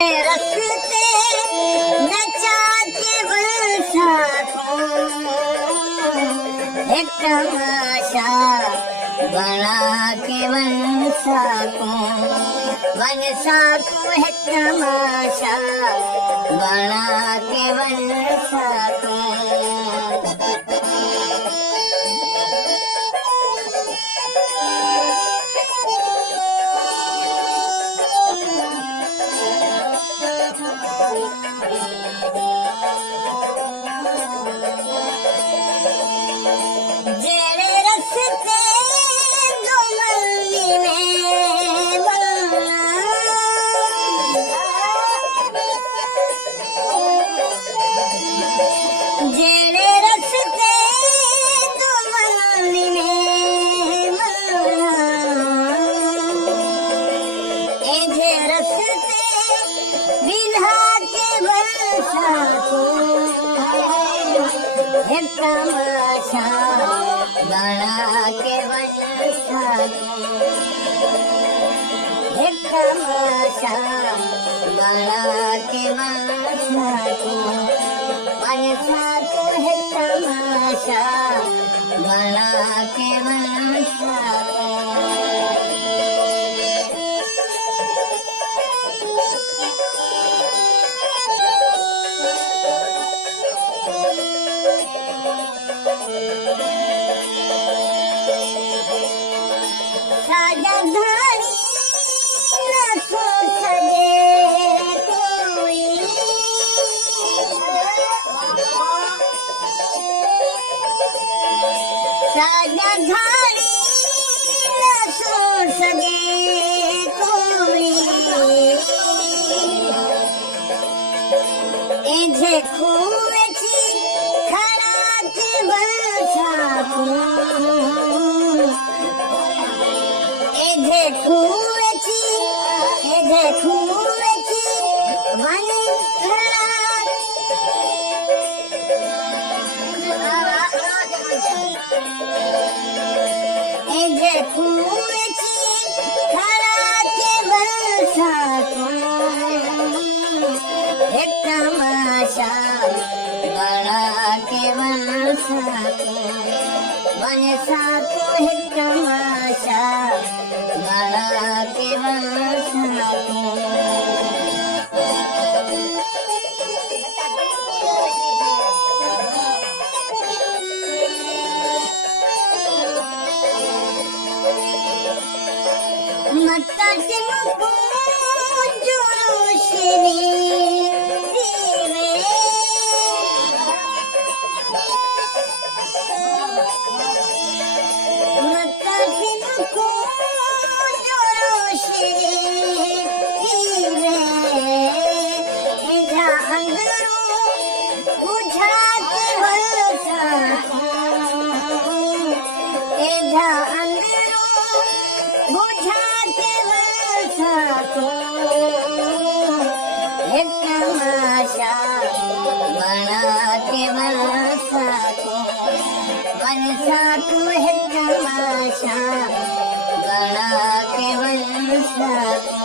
रखते नचा के बरसा को एक तमाशा बना के बनसा को है तमाशा बना के बनसा को। जेड़े रस्ते दो मल्ली में बना, जेड़े रस्ते दो मल्ली में बना, ए जे रस्ते बिल्हा के बरसा को है तमाशा बना के बनसा को, है तमाशा बना के बनसा को है तमाशा बना के बनसा को। साजधानी न सो सजे कोई, साजधानी न सो सजे कोई, एझे खूची खड़ा के बरसा को, एझे खूची मन खड़ा, एझे खूची खड़ा के बरसा को एक तमाशा बना के बनसा को एक तमाशा बना के बनसा को। मत्ता टिमको जो रोशनी दीवे, मत्ता टिमको जो रोशनी दीवे, एझा अंदरों बुझा के बरसा को, एझा अंदरों बुझा के बरसा को एक तमाशा बना के बनसा को है तमाशा बना के बनसा को।